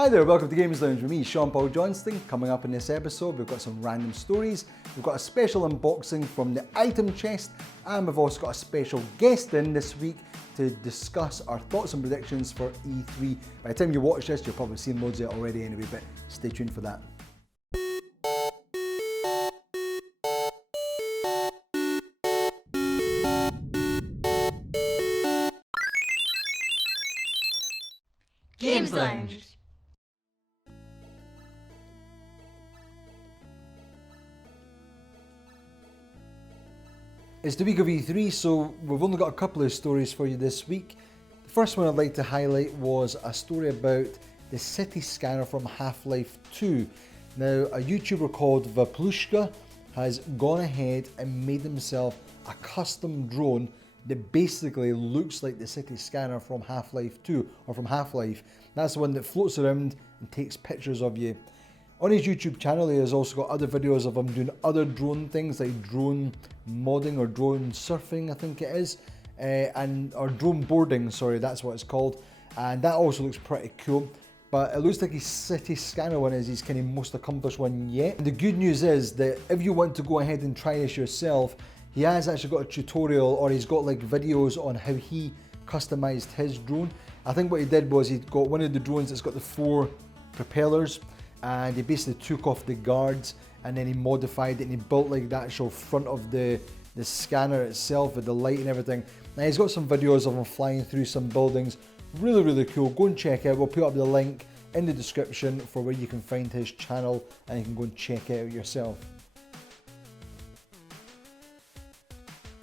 Hi there, welcome to Games Lounge with me, Sean Paul Johnston. Coming up in this episode, we've got some random stories, we've got a special unboxing from the item chest, and we've also got a special guest in this week to discuss our thoughts and predictions for E3. By the time you watch this, you'll probably seen loads of it already anyway, but stay tuned for that. Games Lounge. It's the week of E3, so we've only got a couple of stories for you this week. The first one I'd like to highlight was a story about the city scanner from Half-Life 2. Now, a YouTuber called Vaplushka has gone ahead and made himself a custom drone that basically looks like the city scanner from Half-Life 2, or from Half-Life. That's the one that floats around and takes pictures of you. On his YouTube channel, he has also got other videos of him doing other drone things, like drone modding or drone surfing, I think it is, or drone boarding, sorry, that's what it's called. And that also looks pretty cool. But it looks like his city scanner one is his kind of most accomplished one yet. And the good news is that if you want to go ahead and try this yourself, he has actually got a tutorial, or he's got like videos on how he customized his drone. I think what he did was he got one of the drones that's got the 4 propellers, and he basically took off the guards and then he modified it and he built like the actual front of the scanner itself with the light and everything. Now he's got some videos of him flying through some buildings. Really cool. Go and check it out. We'll put up the link in the description for where you can find his channel and you can go and check it out yourself.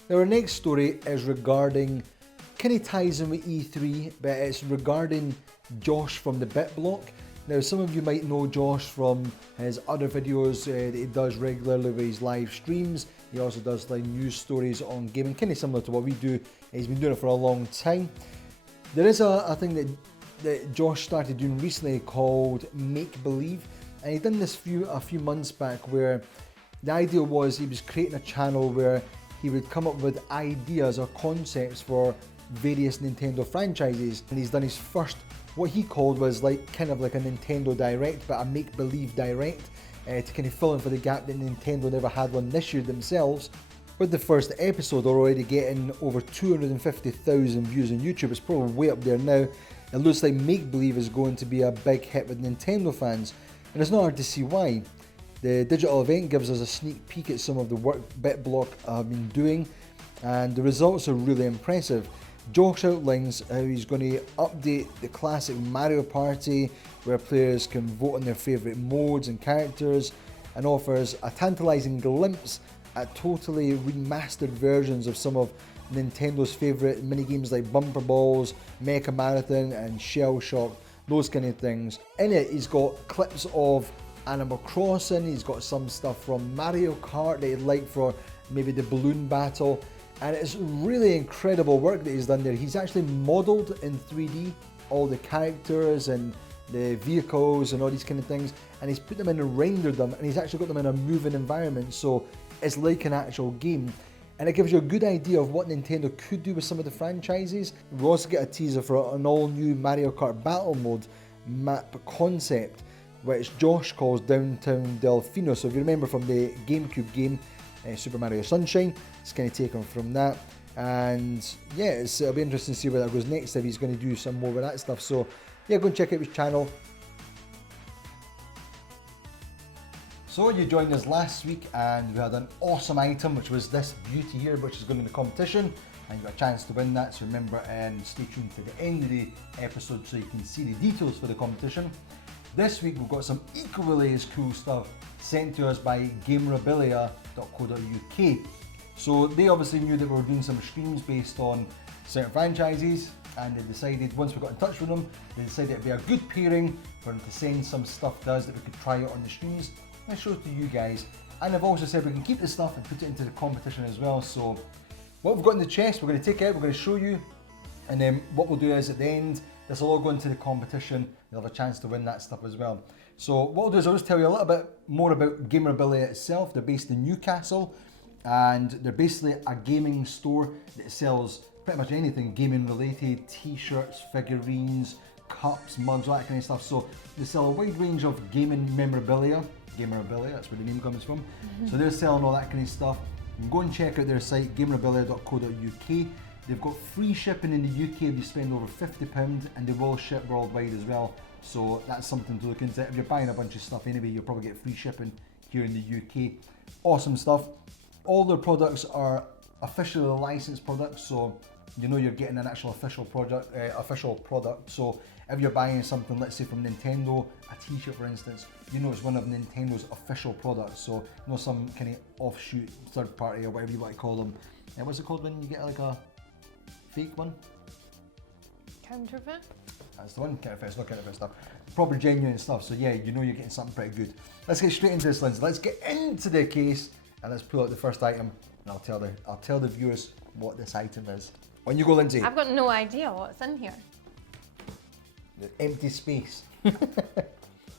Now our next story is regarding, kind of ties in with E3, but it's regarding Josh from the BitBlock. Now some of you might know Josh from his other videos that he does regularly with his live streams. He also does like news stories on gaming, kind of similar to what we do. He's been doing it for a long time. There is a thing that Josh started doing recently called Make Believe, and he done this a few months back, where the idea was he was creating a channel where he would come up with ideas or concepts for various Nintendo franchises, and he's done his first, what he called was like kind of like a Nintendo Direct, but a make-believe Direct, to kind of fill in for the gap that Nintendo never had one this year themselves. With the first episode already getting over 250,000 views on YouTube, it's probably way up there now. It looks like Make Believe is going to be a big hit with Nintendo fans, and it's not hard to see why. The digital event gives us a sneak peek at some of the work BitBlock have been doing, and the results are really impressive. Josh outlines how he's going to update the classic Mario Party, where players can vote on their favourite modes and characters, and offers a tantalising glimpse at totally remastered versions of some of Nintendo's favourite minigames like Bumper Balls, Mecha Marathon and Shell Shock, those kind of things. In it, he's got clips of Animal Crossing, he's got some stuff from Mario Kart that he'd like for maybe the balloon battle. And it's really incredible work that he's done there. He's actually modelled in 3D all the characters and the vehicles and all these kind of things, and he's put them in and rendered them, and he's actually got them in a moving environment, so it's like an actual game. And it gives you a good idea of what Nintendo could do with some of the franchises. We also get a teaser for an all-new Mario Kart Battle Mode map concept, which Josh calls Downtown Delfino. So if you remember from the GameCube game, Super Mario Sunshine, it's kind of taken from that. And yeah, it'll be interesting to see where that goes next, if he's going to do some more with that stuff. So yeah, go and check out his channel. So you joined us last week and we had an awesome item, which was this beauty here, which is going in the competition, and you got a chance to win that. So remember, and stay tuned to the end of the episode so you can see the details for the competition. This week we've got some equally as cool stuff sent to us by gamerabilia.co.uk. So they obviously knew that we were doing some streams based on certain franchises, and they decided, once we got in touch with them, they decided it'd be a good pairing for them to send some stuff to us that we could try out on the streams and show it to you guys. And they've also said we can keep the stuff and put it into the competition as well. So what we've got in the chest, we're going to take it out, we're going to show you, and then what we'll do is at the end, this will all go into the competition. You'll have a chance to win that stuff as well. So what I'll do is I'll just tell you a little bit more about Gamerabilia itself. They're based in Newcastle, and they're basically a gaming store that sells pretty much anything gaming related, t-shirts, figurines, cups, mugs, all that kind of stuff. So they sell a wide range of gaming memorabilia. Gamerabilia, that's where the name comes from. So they're selling all that kind of stuff. You can go and check out their site, gamerabilia.co.uk. They've got free shipping in the UK if you spend over £50, and they will ship worldwide as well. So that's something to look into. If you're buying a bunch of stuff anyway, you'll probably get free shipping here in the UK. Awesome stuff. All their products are officially licensed products, so you know you're getting an actual official product. So if you're buying something, let's say from Nintendo, a t-shirt for instance, you know it's one of Nintendo's official products. So not some kind of offshoot, third party, or whatever you want to call them. What's it called when you get like a fake one? Counterfeit? That's the one, counterfeit, it's not counterfeit stuff. Proper genuine stuff, so yeah, you know you're getting something pretty good. Let's get straight into this, Lindsay. Let's get into the case and let's pull out the first item, and I'll tell the viewers what this item is. On you go, Lindsay. I've got no idea what's in here. The empty space.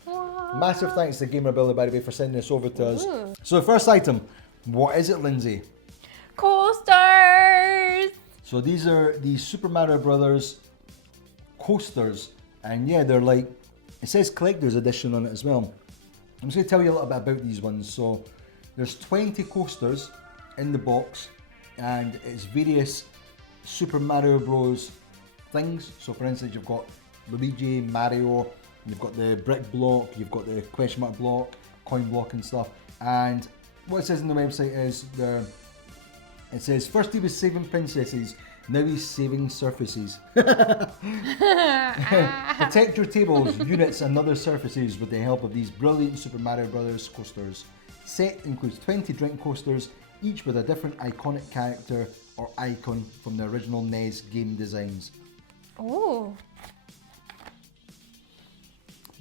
What? Massive thanks to Gamerability, by the way, for sending this over to us. So the first item, what is it, Lindsay? Coasters! So these are the Super Mario Brothers coasters, and yeah, they're like, it says collector's edition on it as well. I'm just going to tell you a little bit about these ones. So there's 20 coasters in the box, and it's various Super Mario Bros things. So for instance, you've got Luigi, Mario, you've got the brick block, you've got the question mark block, coin block and stuff. And what it says on the website is it says, first he was saving princesses, now he's saving surfaces. Protect your tables, units and other surfaces with the help of these brilliant Super Mario Brothers coasters. Set includes 20 drink coasters, each with a different iconic character or icon from the original NES game designs. Oh.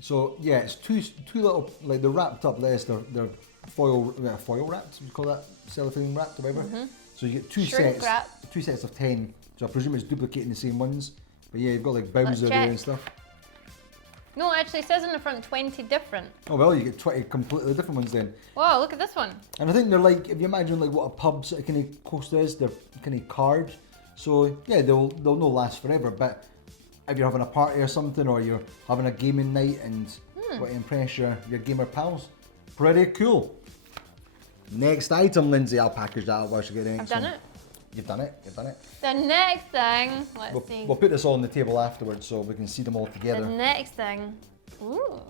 So yeah, it's two little, like they're wrapped up. They're foil wrapped. You call that cellophane wrapped or whatever. So you get two Shrink wrap. sets of 10. So I presume it's duplicating the same ones. But yeah, you've got like Bowser there and stuff. No, actually it says in the front 20 different. Oh well, you get 20 completely different ones then. Wow, look at this one. And I think they're like, if you imagine like what a pub sort of kind of coaster is, they're kind of carved. So yeah, they'll not last forever. But if you're having a party or something, or you're having a gaming night and want to impress your gamer pals, pretty cool. Next item, Lindsay, I'll package that up while she gets the next one. I've done it. You've done it, you've done it. The next thing, let's see. We'll put this all on the table afterwards so we can see them all together. The next thing, ooh.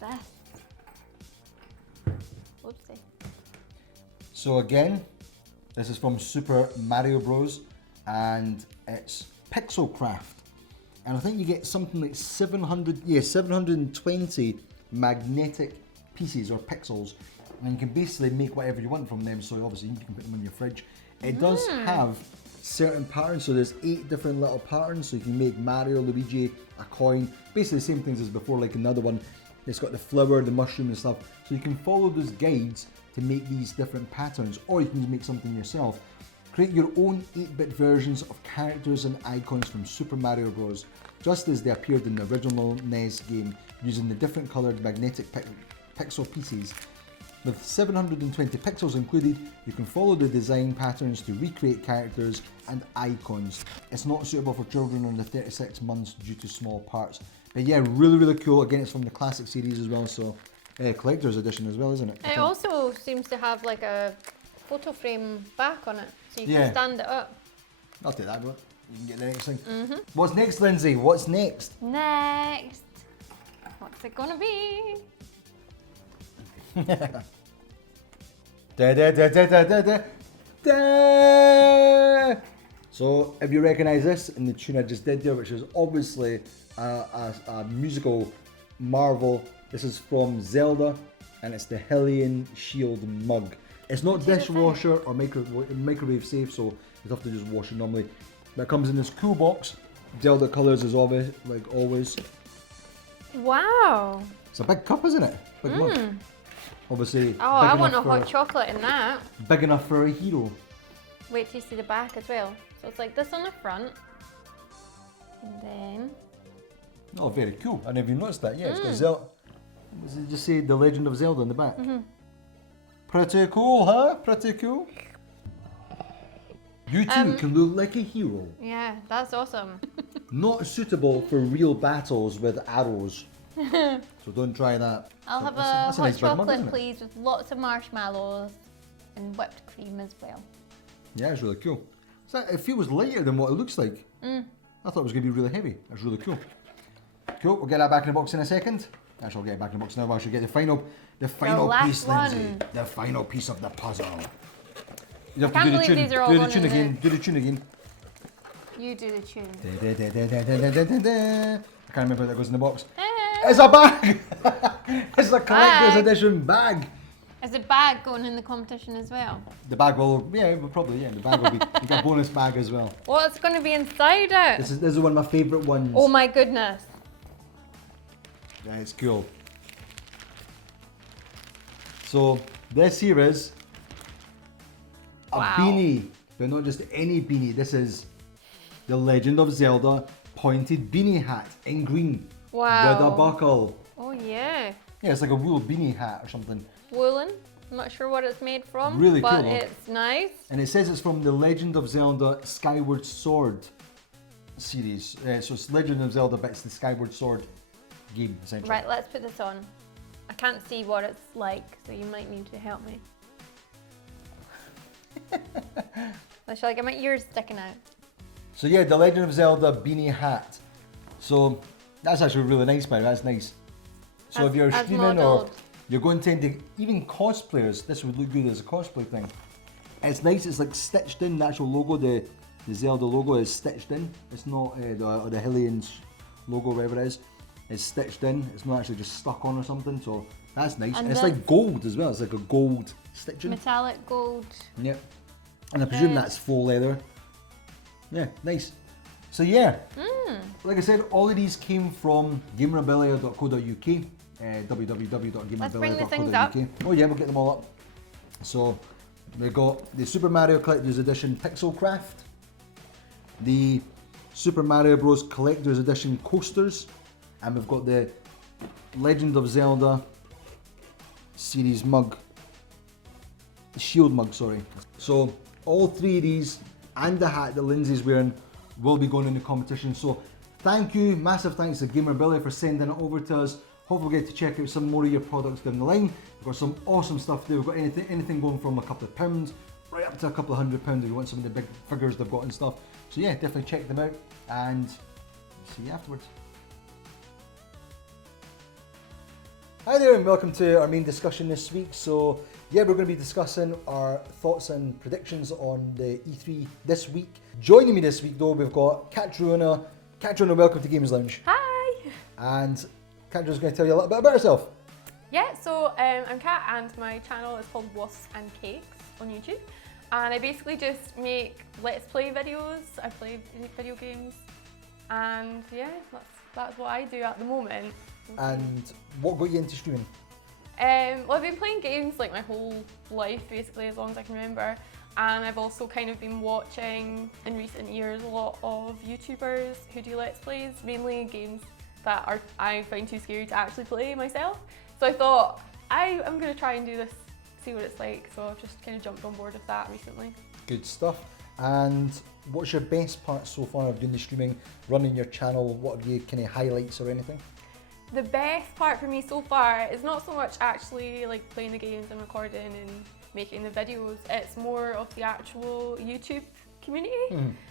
This. Whoopsie. So again, this is from Super Mario Bros. And it's Pixel Craft. And I think you get something like 720 magnetic pieces or pixels. And you can basically make whatever you want from them. So obviously you can put them in your fridge. It does have certain patterns. So there's 8 different little patterns. So you can make Mario, Luigi, a coin. Basically the same things as before, like another one. It's got the flower, the mushroom and stuff. So you can follow those guides to make these different patterns. Or you can just make something yourself. Create your own 8-bit versions of characters and icons from Super Mario Bros. Just as they appeared in the original NES game, using the different coloured magnetic pixel pieces. With 720 pixels included, you can follow the design patterns to recreate characters and icons. It's not suitable for children under 36 months due to small parts. But yeah, really, really cool. Again, it's from the classic series as well, so collector's edition as well, isn't it? It also seems to have like a photo frame back on it, so you can stand it up. I'll take that, but you can get the next thing. What's next, Lindsay? What's next? Next. What's it gonna be? Da da da da da da da da. So if you recognise this in the tune I just did there, which is obviously a musical marvel, this is from Zelda, and it's the Hylian Shield mug. It's not dishwasher or microwave safe, so you have to just wash it normally. But it comes in this cool box. Zelda colours as always, like always. Wow. It's a big cup, isn't it? Big mug. Obviously. Oh, I want a hot chocolate in that. Big enough for a hero. Wait till you see the back as well. So it's like this on the front. And then... Oh, very cool. I never even noticed that. Yeah, it's got Zelda. Does it just say The Legend of Zelda in the back? Pretty cool, huh? Pretty cool. You too can look like a hero. Yeah, that's awesome. Not suitable for real battles with arrows. So don't try that. I'll have a That's hot nice big mug, chocolate, isn't it? please, with lots of marshmallows and whipped cream as well. Yeah, it's really cool. It feels lighter than what it looks like. I thought it was going to be really heavy. That's really cool. Cool, we'll get that back in the box in a second. Actually, I'll get it back in the box now. I should get the final last piece, Lindsay. one. The final piece of the puzzle. You have I to can't do the believe tune. these are all Do the going tune in again. Do the tune again. You do the tune. I can't remember how that goes in the box. It's a bag! It's a collector's edition bag. Is a bag going in the competition as well? The bag will, yeah, probably, yeah. The bag will be, you got a bonus bag as well. What's going to be inside it? This is one of my favourite ones. Oh my goodness. Yeah, it's cool. So, this here is a Wow. beanie, but not just any beanie. This is the Legend of Zelda pointed beanie hat in green. Wow. With a buckle. Oh yeah. Yeah, it's like a wool beanie hat or something. Woolen. I'm not sure what it's made from. Really but cool, though. it's nice. And it says it's from the Legend of Zelda Skyward Sword series. So it's Legend of Zelda, but it's the Skyward Sword game, essentially. Right, let's put this on. I can't see what it's like, so you might need to help me. Shall I get my ears sticking out? So yeah, the Legend of Zelda beanie hat. So that's actually really nice, man. That's nice. So if you're As streaming modelled. or you're going to even cosplayers, this would look good as a cosplay thing. It's nice. It's like stitched in. The actual logo, the Zelda logo is stitched in. It's not the Hylian's logo, whatever it is. It's stitched in. It's not actually just stuck on or something. So that's nice. And And it's this- like gold as well. It's like a gold stitching. Metallic gold. Yep. And I presume that's faux leather. Yeah, nice. So yeah, like I said, all of these came from gamerabilia.co.uk, Let's bring the things up. www.gamerabilia.co.uk. Oh yeah, we'll get them all up. So we've got the Super Mario Collector's Edition Pixel Craft, the Super Mario Bros. Collector's Edition coasters, and we've got the Legend of Zelda series mug, the shield mug, sorry. So all three of these and the hat that Lindsay's wearing will be going in the competition. So thank you, massive thanks to Gamerabilia for sending it over to us. Hopefully we'll get to check out some more of your products down the line. We've got some awesome stuff there. We've got anything going from a couple of pounds right up to a couple of £100 if you want some of the big figures they've got and stuff. So yeah, definitely check them out and see you afterwards. Hi there and welcome to our main discussion this week. So yeah, we're going to be discussing our thoughts and predictions on the E3 this week. Joining me this week though, we've got Catriona. Catriona, welcome to Games Lounge. Hi. And Catriona's going to tell you a little bit about herself. Yeah, so I'm Kat and my channel is called Wasps-and-Cakes on YouTube. And I basically just make Let's Play videos. I play video games. And yeah, that's what I do at the moment. And what got you into streaming? Well, I've been playing games like my whole life, basically, as long as I can remember. And I've also kind of been watching, in recent years, a lot of YouTubers who do Let's Plays, mainly games that I find too scary to actually play myself. So I thought, I'm going to try and do this, see what it's like. So I've just kind of jumped on board with that recently. Good stuff. And what's your best part so far of doing the streaming, running your channel? What have you kind of highlights or anything? The best part for me so far is not so much actually like playing the games and recording and making the videos. It's more of the actual YouTube community.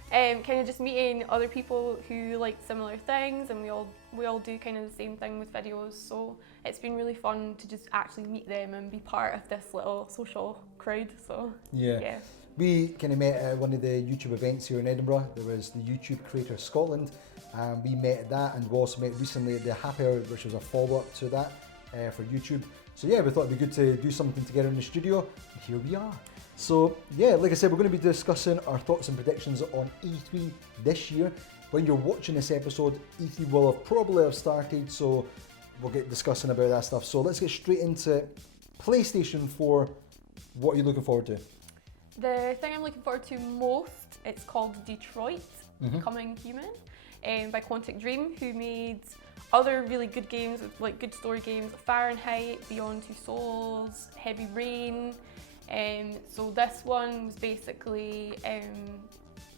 Kind of just meeting other people who like similar things, and we all do kind of the same thing with videos. So it's been really fun to just actually meet them and be part of this little social crowd. So yeah. We kind of met at one of the YouTube events here in Edinburgh. There was the YouTube Creator Scotland, and we met at that, and we also met recently at the Happy Hour, which was a follow-up to that for YouTube. So yeah, we thought it'd be good to do something together in the studio, and here we are. So yeah, like I said, we're going to be discussing our thoughts and predictions on E3 this year. When you're watching this episode, E3 will have probably have started, so we'll get discussing about that stuff. So let's get straight into PlayStation 4. What are you looking forward to? The thing I'm looking forward to most, it's called Detroit, Becoming Human, by Quantic Dream, who made other really good games, like good story games, Fahrenheit, Beyond Two Souls, Heavy Rain, So this one was basically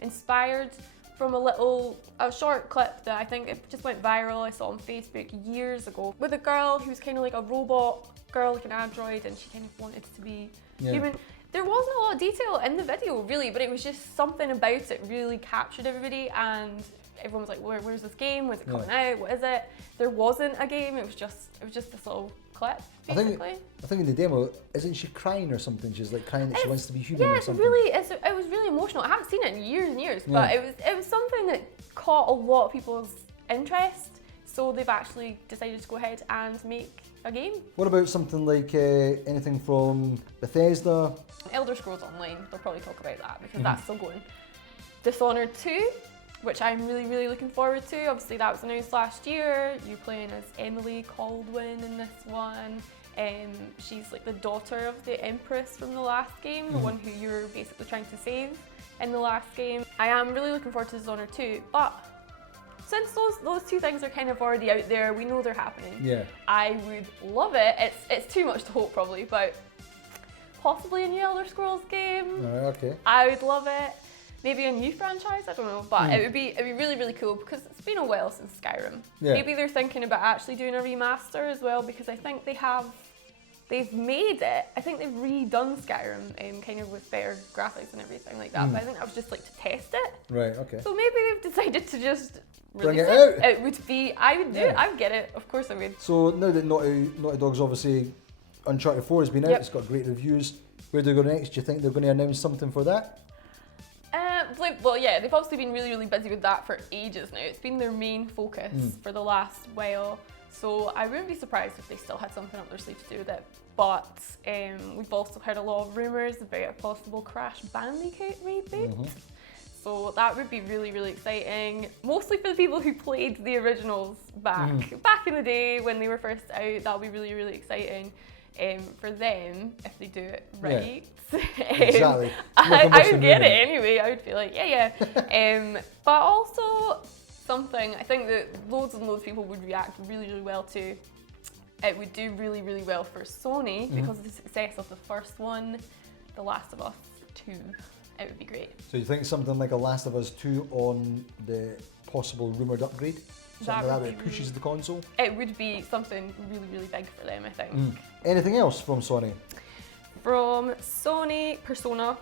inspired from a short clip that I think it just went viral. I saw on Facebook years ago with a girl who was kind of like a robot girl, like an android, and she kind of wanted to be human. There wasn't a lot of detail in the video really, but it was just something about it really captured everybody, and everyone was like, where's this game? When's it coming out? What is it? There wasn't a game, it was just this little clip, basically. I think in the demo, isn't she crying or something? She's like crying that she wants to be human or something. It was really emotional. I haven't seen it in years and years, but it was something that caught a lot of people's interest, so they've actually decided to go ahead and make a game. What about something like anything from Bethesda? Elder Scrolls Online, they'll probably talk about that because that's still going. Dishonored 2, which I'm really, really looking forward to. Obviously that was announced last year. You're playing as Emily Caldwin in this one. She's like the daughter of the Empress from the last game, the one who you're basically trying to save in the last game. I am really looking forward to Dishonored 2, but since those two things are kind of already out there, we know they're happening. Yeah. I would love it. It's too much to hope probably, but possibly a new Elder Scrolls game. Okay. I would love it. Maybe a new franchise, I don't know, but it'd be really, really cool because it's been a while since Skyrim. Yeah. Maybe they're thinking about actually doing a remaster as well, because I think they've made it. I think they've redone Skyrim, kind of with better graphics and everything like that. But I think that was just like to test it. Right. Okay. So maybe they've decided to just bring it out. It would be. I would do it. I would get it. Of course I would. So now that Naughty Dog's obviously Uncharted 4 has been out, it's got great reviews. Where do they go next? Do you think they're going to announce something for that? Well, yeah, they've obviously been really, really busy with that for ages now. It's been their main focus for the last while. So I wouldn't be surprised if they still had something up their sleeve to do with it. But we've also heard a lot of rumours about a possible Crash Bandicoot reboot. So that would be really, really exciting. Mostly for the people who played the originals back in the day when they were first out. That would be really, really exciting. For them, if they do it right. Exactly. I would get it anyway. I would feel like, yeah. But also something I think that loads and loads of people would react really, really well to. It would do really, really well for Sony because of the success of the first one, The Last of Us 2. It would be great. So you think something like a Last of Us 2 on the possible rumoured upgrade? Something like that pushes the console? It would be something really, really big for them, I think. Anything else from Sony? From Sony, Persona.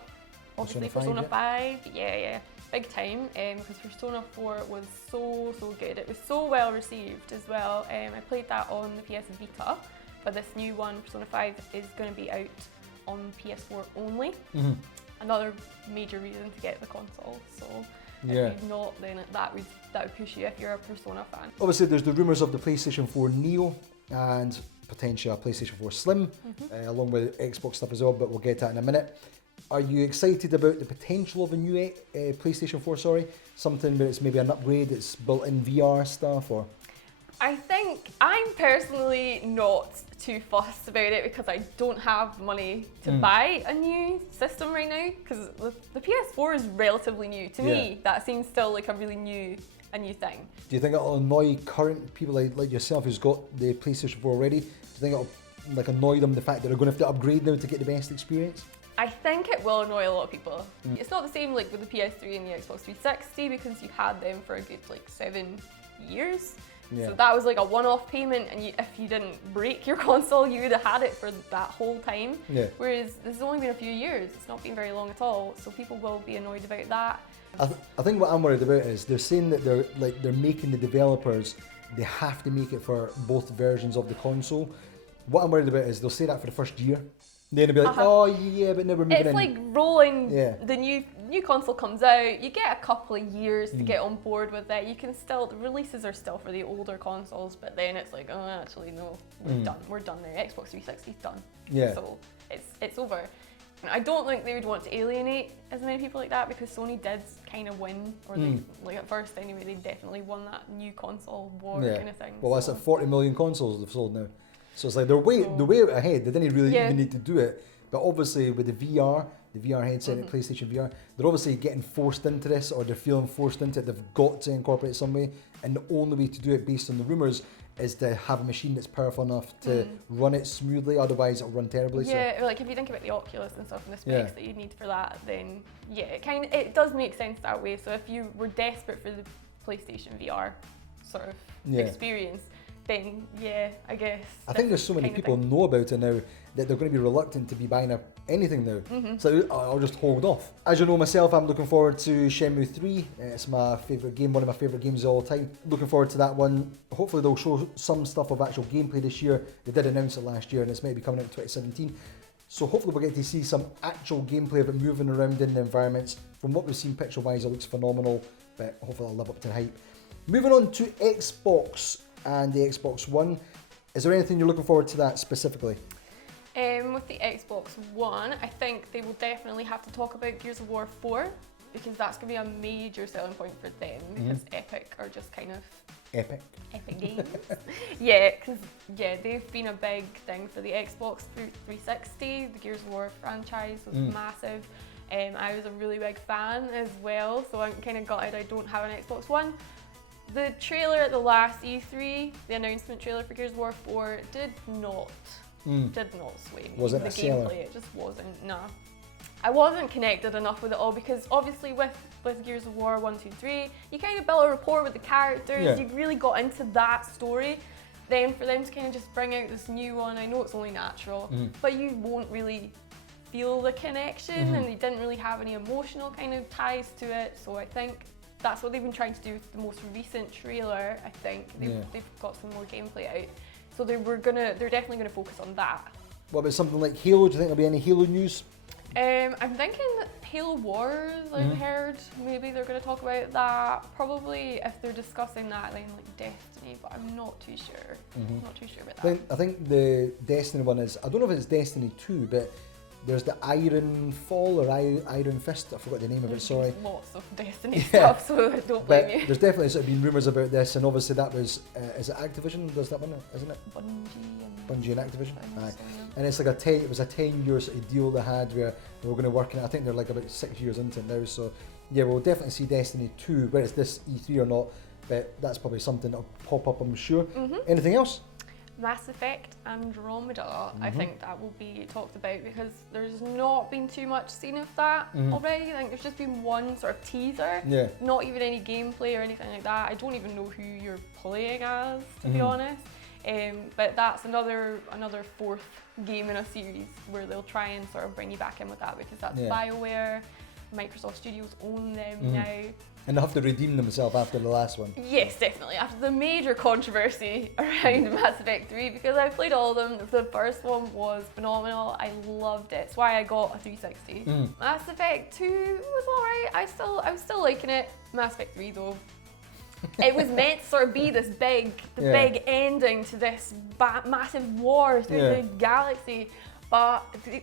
Obviously Persona 5, yeah. Big time, because Persona 4 was so good. It was so well received as well. I played that on the PS Vita, but this new one, Persona 5, is going to be out on PS4 only. Another major reason to get the console. So if you're not, then that would push you if you're a Persona fan. Obviously there's the rumours of the PlayStation 4 Neo and potentially a PlayStation 4 Slim, along with Xbox stuff as well, but we'll get to that in a minute. Are you excited about the potential of a new PlayStation 4, something where it's maybe an upgrade, it's built in VR stuff, or? I think I'm personally not too fussed about it because I don't have money to buy a new system right now, because the PS4 is relatively new. To me, that seems still like a really new thing. Do you think it'll annoy current people like yourself who's got the PlayStation 4 already? Do you think it'll annoy them, the fact that they're going to have to upgrade now to get the best experience? I think it will annoy a lot of people. It's not the same like with the PS3 and the Xbox 360 because you had them for a good 7 years. So that was like a one-off payment, and if you didn't break your console, you would have had it for that whole time. Whereas this has only been a few years, it's not been very long at all, so people will be annoyed about that. I think what I'm worried about is they're saying that they're making the developers, they have to make it for both versions of the console. What I'm worried about is they'll say that for the first year. Then they'll be like, oh yeah, but now we're moving in. It's like rolling, the new console comes out, you get a couple of years to get on board with it. You can still, the releases are still for the older consoles, but then it's like, oh actually no, we're done now. Xbox 360's done. So it's over. I don't think they would want to alienate as many people like that because Sony did kind of win, or they, like at first anyway, they definitely won that new console war kind of thing. Well, that's at 40 million consoles they've sold now. So it's like they're way ahead. They didn't really even need to do it. But obviously with the VR, the VR headset at PlayStation VR. They're obviously getting forced into this, or they're feeling forced into it. They've got to incorporate it some way, and the only way to do it, based on the rumours, is to have a machine that's powerful enough to run it smoothly, otherwise it'll run terribly. Yeah, like if you think about the Oculus and stuff and the specs that you need for that, then yeah, it does make sense that way. So if you were desperate for the PlayStation VR sort of experience, then yeah, I guess. I think there's so many people know about it now that they're going to be reluctant to be buying anything now. So I'll just hold off. As you know myself, I'm looking forward to Shenmue 3. It's my favourite game, one of my favourite games of all time. Looking forward to that one. Hopefully they'll show some stuff of actual gameplay this year. They did announce it last year and it's maybe coming out in 2017. So hopefully we'll get to see some actual gameplay of it moving around in the environments. From what we've seen picture-wise, it looks phenomenal, but hopefully it'll live up to the hype. Moving on to Xbox and the Xbox One. Is there anything you're looking forward to that specifically? With the Xbox One, I think they will definitely have to talk about Gears of War 4, because that's going to be a major selling point for them, because Epic are just kind of... Epic Games. Because they've been a big thing for the Xbox 360. The Gears of War franchise was massive. I was a really big fan as well, so I'm kind of gutted I don't have an Xbox One. The trailer at the last E3, the announcement trailer for Gears of War 4, did not sway me. Was it the a seller? gameplay, it just wasn't. No, I wasn't connected enough with it all, because obviously with Gears of War 1, 2, 3, you kind of built a rapport with the characters. You really got into that story. Then for them to kind of just bring out this new one, I know it's only natural, but you won't really feel the connection, and they didn't really have any emotional kind of ties to it. So I think that's what they've been trying to do with the most recent trailer. I think they've got some more gameplay out, so they're definitely gonna focus on that. What about something like Halo? Do you think there'll be any Halo news? I'm thinking Halo Wars. I've heard maybe they're going to talk about that. Probably if they're discussing that, then like Destiny, but I'm not too sure. Not too sure about that. I think the Destiny one is, I don't know if it's Destiny 2, but there's the Iron Fall or Iron Fist, I forgot the name of it, sorry. Lots of Destiny stuff, so don't blame But you. there's definitely sort of been rumours about this, and obviously that was, is it Activision does that one, isn't it? Bungie and Activision? Aye. And it's like it was a 10-year sort of deal they had where they were going to work in it. I think they're like about 6 years into it now, so yeah, we'll definitely see Destiny 2, whether it's this E3 or not, but that's probably something that'll pop up, I'm sure. Anything else? Mass Effect Andromeda, I think that will be talked about, because there's not been too much seen of that already. I think there's just been one sort of teaser, not even any gameplay or anything like that. I don't even know who you're playing as, to be honest. But that's another fourth game in a series where they'll try and sort of bring you back in with that, because that's BioWare. Microsoft Studios own them now. And they have to redeem themselves after the last one. Yes, definitely. After the major controversy around Mass Effect 3, because I've played all of them. The first one was phenomenal. I loved it. It's why I got a 360. Mass Effect 2 was alright. I was still liking it. Mass Effect 3 though. It was meant to sort of be this big ending to this massive war through the galaxy. But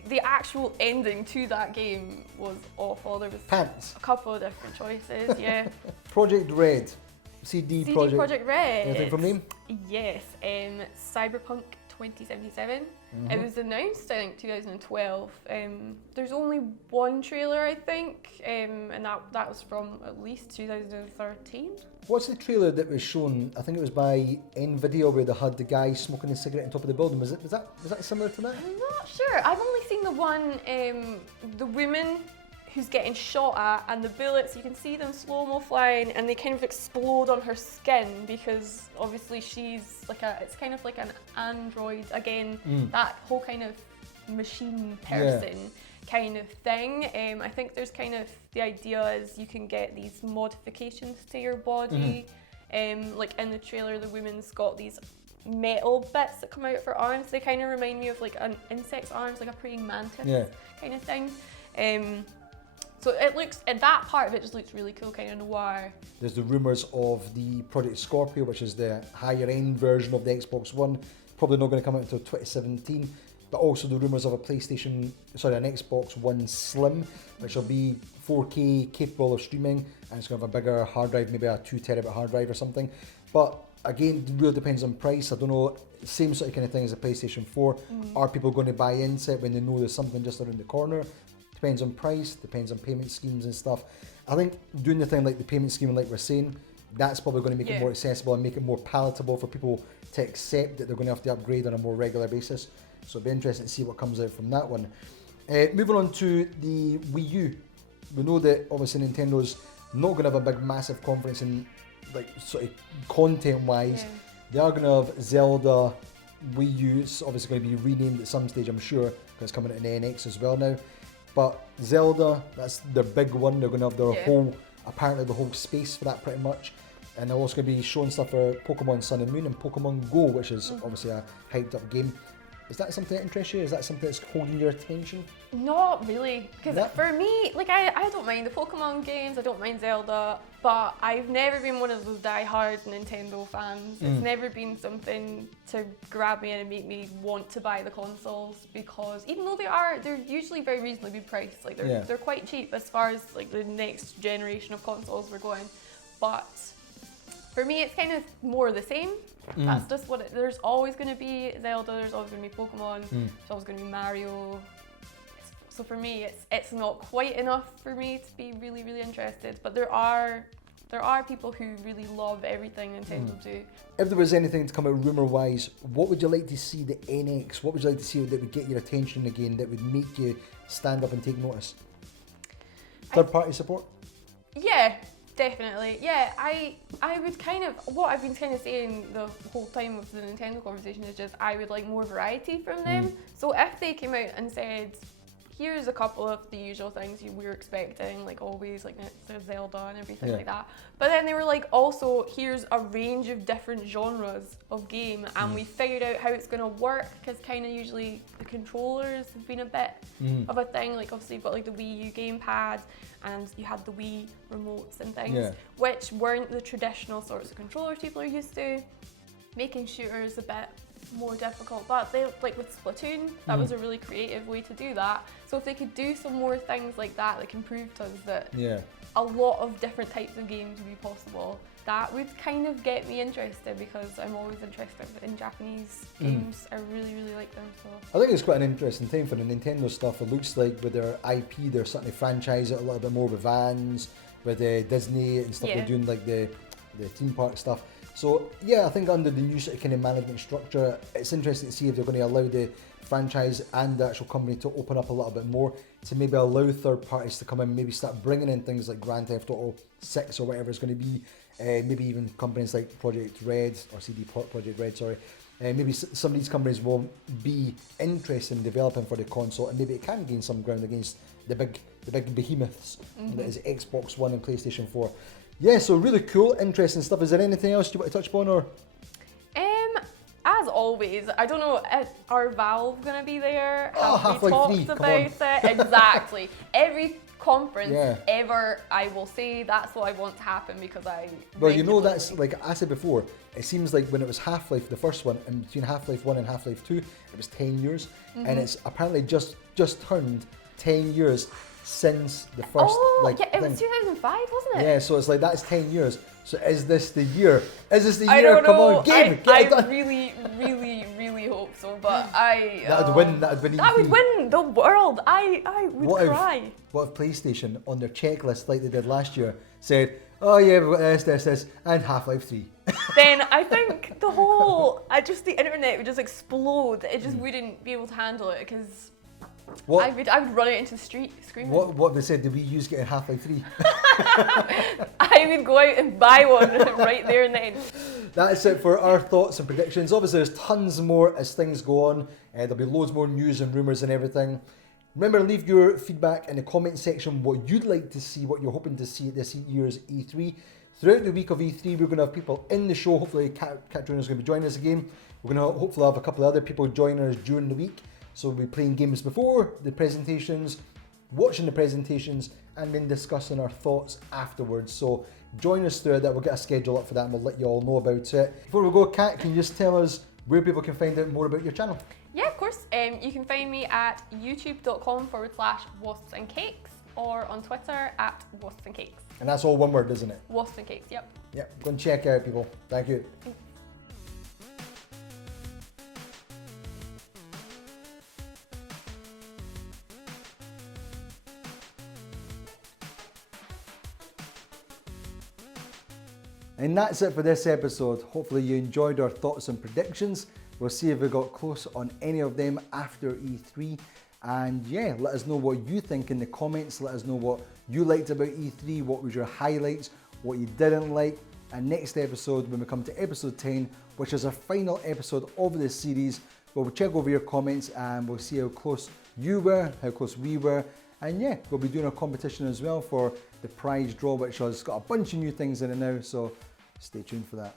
the actual ending to that game was awful. There was a couple of different choices, Project Red. CD Projekt Red. Anything from them? Yes, Cyberpunk 2077. It was announced, I think, 2012. There's only one trailer, I think, and that was from at least 2013. What's the trailer that was shown? I think it was by NVIDIA, where they had the guy smoking a cigarette on top of the building. Was that similar to that? I'm not sure. I've only seen the one, the woman who's getting shot at, and the bullets, you can see them slow-mo flying, and they kind of explode on her skin, because obviously she's like it's kind of like an android, again, that whole kind of machine person kind of thing. I think there's kind of, the idea is you can get these modifications to your body. Like in the trailer, the woman's got these metal bits that come out of her arms. They kind of remind me of like an insect's arms, like a praying mantis kind of thing. So it looks, and that part of it just looks really cool, kind of noir. There's the rumours of the Project Scorpio, which is the higher end version of the Xbox One. Probably not going to come out until 2017. But also the rumours of an Xbox One Slim, which will be 4K capable of streaming, and it's going to have a bigger hard drive, maybe a 2 terabyte hard drive or something. But again, it really depends on price. I don't know, same sort of kind of thing as a PlayStation 4. Are people going to buy into it when they know there's something just around the corner? Depends on price, depends on payment schemes and stuff. I think doing the thing like the payment scheme, like we're saying, that's probably going to make it more accessible and make it more palatable for people to accept that they're going to have to upgrade on a more regular basis. So it'll be interesting to see what comes out from that one. Moving on to the Wii U. We know that obviously Nintendo's not going to have a big massive conference in like sort of content wise. They are going to have Zelda Wii U. It's obviously going to be renamed at some stage, I'm sure, because it's coming out in NX as well now. But Zelda, that's their big one. They're going to have their whole, apparently the whole space for that pretty much. And they're also going to be showing stuff for Pokemon Sun and Moon and Pokemon Go, which is obviously a hyped up game. Is that something that interests you? Is that something that's holding your attention? Not really, because for me, like I don't mind the Pokemon games, I don't mind Zelda, but I've never been one of those die-hard Nintendo fans. It's never been something to grab me in and make me want to buy the consoles, because even though they're usually very reasonably priced, like they're quite cheap as far as like the next generation of consoles we're going. But for me, it's kind of more the same. That's just what there's always going to be Zelda, there's always going to be Pokemon, there's always going to be Mario. So for me, it's not quite enough for me to be really, really interested. But there are people who really love everything Nintendo do. If there was anything to come out rumour-wise, what would you like to see the NX? What would you like to see that would get your attention again, that would make you stand up and take notice? Third-party support? Yeah. Definitely, yeah. I would kind of, what I've been kind of saying the whole time of the Nintendo conversation is just I would like more variety from them. So if they came out and said, here's a couple of the usual things we're expecting, like always, like Zelda and everything like that. But then they were like, also, here's a range of different genres of game, and we figured out how it's going to work, because kind of usually the controllers have been a bit of a thing. Like obviously you've got like the Wii U gamepad, and you had the Wii remotes and things, which weren't the traditional sorts of controllers people are used to, making shooters a bit more difficult. But they, like with Splatoon, that was a really creative way to do that. So if they could do some more things like that can prove to us that a lot of different types of games would be possible, that would kind of get me interested, because I'm always interested in Japanese games. I really, really like them. So I think it's quite an interesting time for the Nintendo stuff. It looks like with their IP, they're starting to franchise it a little bit more with Vans, with Disney and stuff. They're doing like the theme park stuff. So yeah, I think under the new sort of kind of management structure, it's interesting to see if they're going to allow the franchise and the actual company to open up a little bit more, to maybe allow third parties to come in, maybe start bringing in things like Grand Theft Auto 6 or whatever it's going to be. Maybe even companies like Project Red, or CD Projekt Red, sorry. Maybe some of these companies will be interested in developing for the console, and maybe it can gain some ground against the big behemoths that is Xbox One and PlayStation 4. Yeah, so really cool, interesting stuff. Is there anything else you want to touch upon, or? As always, I don't know, are Valve gonna be there? Have we talked about it? Exactly. Every conference ever, I will say that's what I want to happen, because Well, you know, that's like I said before, it seems like when it was Half-Life, the first one, and between Half-Life 1 and Half-Life 2, it was 10 years, and it's apparently just turned 10 years since the first it was 2005, wasn't it? Yeah, so it's like that's 10 years. So is this the year? Is this the I year? don't Come know. on, game. I really, really, really hope so. But That'd win. That'd win. That would win the world. I would cry. What if PlayStation on their checklist, like they did last year, said, "Oh yeah, we've got this, and Half-Life 3." Then I think the internet would just explode. It just wouldn't be able to handle it, because I would run it into the street screaming. What they said? Did we use getting Half-Life 3? I would go out and buy one right there and then. That's it for our thoughts and predictions. Obviously, there's tons more as things go on. There'll be loads more news and rumours and everything. Remember, leave your feedback in the comment section, what you'd like to see, what you're hoping to see at this year's E3. Throughout the week of E3, we're going to have people in the show. Hopefully, Catriona is going to be joining us again. We're going to hopefully have a couple of other people join us during the week. So we'll be playing games before the presentations, watching the presentations, and then discussing our thoughts afterwards. So join us through that. We'll get a schedule up for that, and we'll let you all know about it. Before we go, Kat, can you just tell us where people can find out more about your channel? Yeah, of course. You can find me at youtube.com/Wasps-and-Cakes, or on Twitter at Wasps-and-Cakes. And that's all one word, isn't it? Wasps-and-Cakes, yep. Yep, go and check out, people. Thank you. And that's it for this episode. Hopefully you enjoyed our thoughts and predictions. We'll see if we got close on any of them after E3. And yeah, let us know what you think in the comments. Let us know what you liked about E3, what was your highlights, what you didn't like. And next episode, when we come to episode 10, which is our final episode of this series, we'll check over your comments and we'll see how close you were, how close we were. And yeah, we'll be doing a competition as well for the prize draw, which has got a bunch of new things in it now, so stay tuned for that.